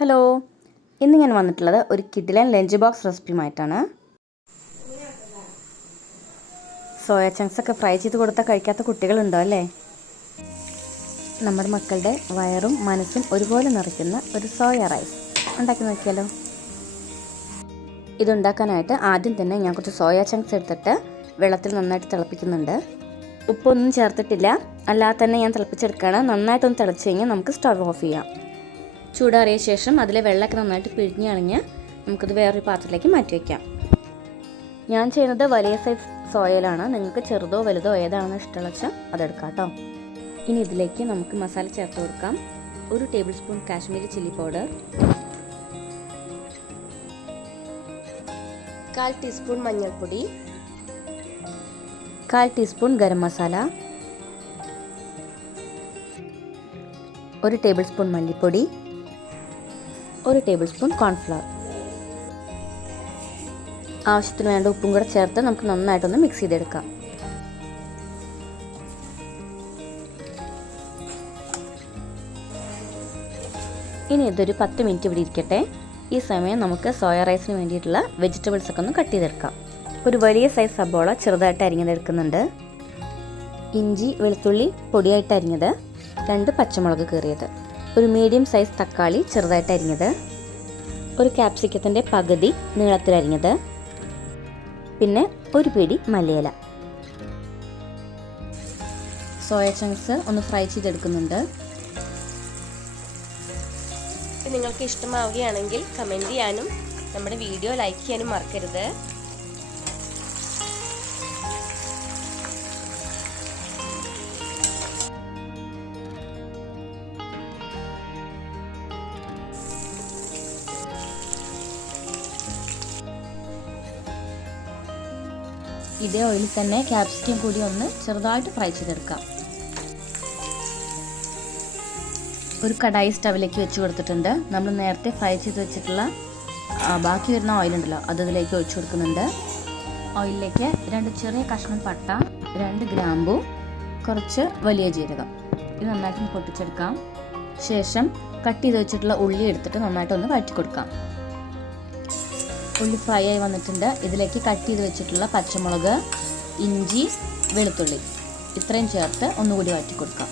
Hello, ഇന്ന് ഞാൻ വന്നിട്ടുള്ളത് ഒരു കിഡിലൻ ലഞ്ച് ബോക്സ് റെസിപ്പിയുമായിട്ടാണ്. സോയ ചങ്ക്സ് ഒക്കെ ഫ്രൈ ചെയ്ത് കൊടുത്താൽ കഴിക്കാത്ത കുട്ടികളുണ്ടോ അല്ലേ? നമ്മുടെ മക്കളുടെ വയറും മനസ്സും ഒരുപോലെ നിറയ്ക്കുന്ന ഒരു സോയ റൈസ് ഉണ്ടാക്കി നോക്കിയാലോ. ഇതുണ്ടാക്കാനായിട്ട് ആദ്യം തന്നെ ഞാൻ കുറച്ച് സോയ ചങ്ക്സ് എടുത്തിട്ട് വെള്ളത്തിൽ നന്നായിട്ട് തിളപ്പിക്കുന്നുണ്ട്. ഉപ്പൊന്നും ചേർത്തിട്ടില്ല, അല്ലാതെ തന്നെ ഞാൻ തിളപ്പിച്ചെടുക്കുകയാണ്. നന്നായിട്ടൊന്ന് തിളച്ച് കഴിഞ്ഞാൽ നമുക്ക് സ്റ്റവ് ഓഫ് ചെയ്യാം. ചൂടാറിയ ശേഷം അതിലെ വെള്ളമൊക്കെ നന്നായിട്ട് പിഴിഞ്ഞ് കളഞ്ഞ് നമുക്കത് വേറൊരു പാത്രത്തിലേക്ക് മാറ്റി വയ്ക്കാം. ഞാൻ ചെയ്യുന്നത് വലിയ സൈസ് സോയലാണ്. നിങ്ങൾക്ക് ചെറുതോ വലുതോ ഏതാണെന്ന് ഇഷ്ടമുള്ള വെച്ചാൽ അതെടുക്കാം കേട്ടോ. ഇനി ഇതിലേക്ക് നമുക്ക് മസാല ചേർത്ത് കൊടുക്കാം. 1 table spoon Kashmiri chilli powder, 1/4 teaspoon മഞ്ഞൾപ്പൊടി, 1/4 teaspoon garam masala, 1 table spoon മല്ലിപ്പൊടി, 1 ടേബിൾ സ്പൂൺ കോൺഫ്ലവർ. ആവശ്യത്തിന് വേണ്ട ഉപ്പും കൂടെ ചേർത്ത് നമുക്ക് നന്നായിട്ടൊന്ന് മിക്സ് ചെയ്തെടുക്കാം. ഇനി ഇതൊരു 10 മിനിറ്റ് ഇവിടെ ഇരിക്കട്ടെ. ഈ സമയം നമുക്ക് സോയ റൈസിന് വേണ്ടിയിട്ടുള്ള വെജിറ്റബിൾസ് ഒക്കെ ഒന്ന് കട്ട് ചെയ്തെടുക്കാം. ഒരു വലിയ സൈസ് സബോള ചെറുതായിട്ട് അരിഞ്ഞതെടുക്കുന്നുണ്ട്. ഇഞ്ചി വെളുത്തുള്ളി പൊടിയായിട്ട് അരിഞ്ഞത്, 2 പച്ചമുളക് കീറിയത്, ഒരു മീഡിയം സൈസ് തക്കാളി ചെറുതായിട്ട് അരിഞ്ഞത്, ഒരു ക്യാപ്സിക്കത്തിൻ്റെ പകുതി നീളത്തിൽ അരിഞ്ഞത്, പിന്നെ ഒരു പിടി മല്ലിയില. സോയ ചങ്ക്സ് ഒന്ന് ഫ്രൈ ചെയ്തെടുക്കുന്നുണ്ട്. നിങ്ങൾക്ക് ഇഷ്ടമാവുകയാണെങ്കിൽ കമൻറ്റ് ചെയ്യാനും നമ്മുടെ വീഡിയോ ലൈക്ക് ചെയ്യാനും മറക്കരുത്. ഇതേ ഓയിലിൽ തന്നെ ക്യാപ്സിക്കം കൂടി ഒന്ന് ചെറുതായിട്ട് ഫ്രൈ ചെയ്തെടുക്കാം. ഒരു കടായി സ്റ്റവിലേക്ക് വെച്ച് കൊടുത്തിട്ടുണ്ട്. നമ്മൾ നേരത്തെ ഫ്രൈ ചെയ്ത് വെച്ചിട്ടുള്ള ബാക്കി വരുന്ന ഓയിലുണ്ടല്ലോ, അത് ഇതിലേക്ക് ഒഴിച്ചു കൊടുക്കുന്നുണ്ട്. ഓയിലിലേക്ക് 2 ചെറിയ കഷ്ണം പട്ട, 2 ഗ്രാമ്പു, കുറച്ച് വലിയ ജീരകം, ഇത് നന്നായിട്ട് പൊട്ടിച്ചെടുക്കാം. ശേഷം കട്ട് ചെയ്ത് വെച്ചിട്ടുള്ള ഉള്ളി എടുത്തിട്ട് നന്നായിട്ടൊന്ന് വഴറ്റി കൊടുക്കാം. ഉള്ളി ഫ്രൈ ആയി വന്നിട്ടുണ്ട്. ഇതിലേക്ക് കട്ട് ചെയ്ത് വെച്ചിട്ടുള്ള പച്ചമുളക്, ഇഞ്ചി, വെളുത്തുള്ളി ഇത്രയും ചേർത്ത് ഒന്നുകൂടി വഴറ്റി കൊടുക്കാം.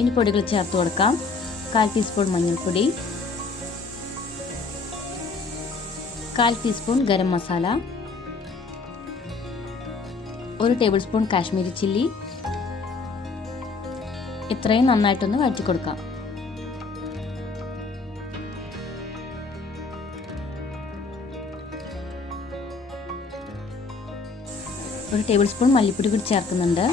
ഇനി പൊടികൾ ചേർത്ത് കൊടുക്കാം. 1/4 ടീസ്പൂൺ മഞ്ഞൾപ്പൊടി, 1/4 teaspoon garam masala, 1 table spoon Kashmiri chilli. ഇത്രയും നന്നായിട്ടൊന്ന് വഴറ്റി കൊടുക്കാം. ഒരു ടേബിൾ സ്പൂൺ മല്ലിപ്പൊടി കൂടി ചേർക്കുന്നുണ്ട്.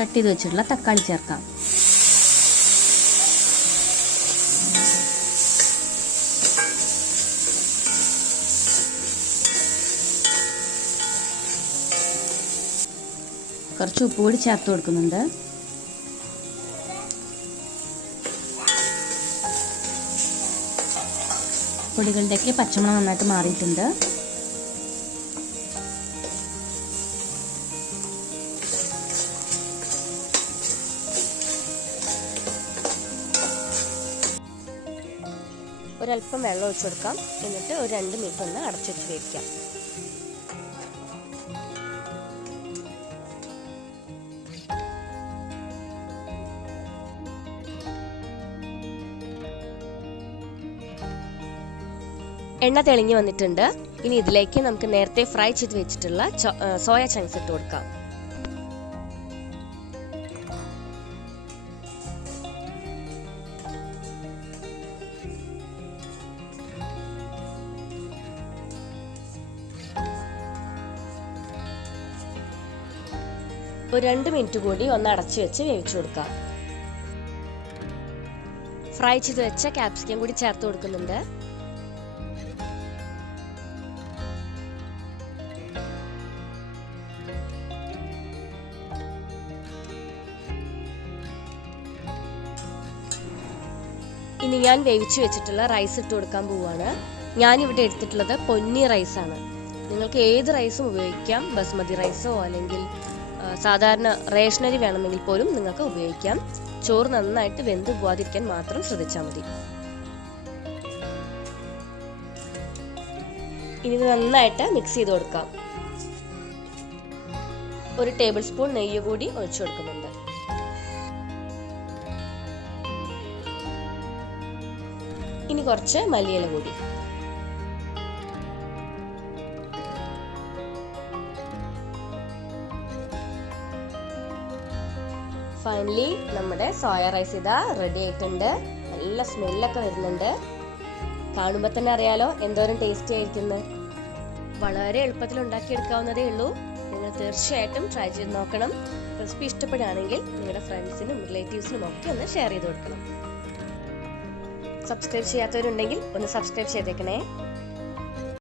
കട്ട് ചെയ്ത് വെച്ചിട്ടുള്ള തക്കാളി ചേർക്കാം. കുറച്ച് ഉപ്പ് കൂടി ചേർത്ത് കൊടുക്കുന്നുണ്ട്. പൊടികളുടെയൊക്കെ പച്ചമണം നന്നായിട്ട് മാറിയിട്ടുണ്ട്. ഒരല്പം വെള്ളം ഒഴിച്ചു കൊടുക്കാം. എന്നിട്ട് ഒരു 2 മിനിറ്റ് ഒന്ന് അടച്ചു വെച്ച് വേവിക്കാം. എണ്ണ തെളിഞ്ഞു വന്നിട്ടുണ്ട്. ഇനി ഇതിലേക്ക് നമുക്ക് നേരത്തെ ഫ്രൈ ചെയ്ത് വെച്ചിട്ടുള്ള സോയ ചങ്ക്സ് ഇട്ട് കൊടുക്കാം. ഒരു 2 മിനിറ്റ് കൂടി ഒന്ന് അടച്ചു വെച്ച് വേവിച്ചു കൊടുക്കാം. ഫ്രൈ ചെയ്ത് വെച്ച ക്യാപ്സിക്കം കൂടി ചേർത്ത് കൊടുക്കുന്നുണ്ട്. ഇനി ഞാൻ വേവിച്ച് വെച്ചിട്ടുള്ള റൈസ് ഇട്ട് കൊടുക്കാൻ പോവുകയാണ്. ഞാനിവിടെ എടുത്തിട്ടുള്ളത് പൊന്നി റൈസാണ്. നിങ്ങൾക്ക് ഏത് റൈസും ഉപയോഗിക്കാം. ബസ്മതി റൈസോ അല്ലെങ്കിൽ സാധാരണ റേഷനരി വേണമെങ്കിൽ പോലും നിങ്ങൾക്ക് ഉപയോഗിക്കാം. ചോറ് നന്നായിട്ട് വെന്ത് പോവാതിരിക്കാൻ മാത്രം ശ്രദ്ധിച്ചാൽ മതി. ഇനി ഇത് നന്നായിട്ട് മിക്സ് ചെയ്ത് കൊടുക്കാം. 1 ടേബിൾ സ്പൂൺ നെയ്യ് കൂടി ഒഴിച്ചു കൊടുക്കുന്നുണ്ട്. ഇനി കുറച്ച് മല്ലിയില കൂടി. ഫൈനലി നമ്മുടെ സോയ റൈസ് ഇതാ റെഡി ആയിട്ടുണ്ട്. നല്ല സ്മെല്ലൊക്കെ വരുന്നുണ്ട്. കാണുമ്പോൾ തന്നെ അറിയാലോ എന്തോരം ടേസ്റ്റി ആയിരിക്കുന്നത്. വളരെ എളുപ്പത്തിൽ ഉണ്ടാക്കിയെടുക്കാവുന്നതേ ഉള്ളൂ. നിങ്ങൾ തീർച്ചയായിട്ടും ട്രൈ ചെയ്ത് നോക്കണം. റെസിപ്പി ഇഷ്ടപ്പെടുകയാണെങ്കിൽ നിങ്ങളുടെ ഫ്രണ്ട്സിനും റിലേറ്റീവ്സിനും ഒക്കെ ഒന്ന് ഷെയർ ചെയ്ത് കൊടുക്കണം. സബ്സ്ക്രൈബ് ചെയ്യാത്തവരുണ്ടെങ്കിൽ ഒന്ന് സബ്സ്ക്രൈബ് ചെയ്തേക്കണേ.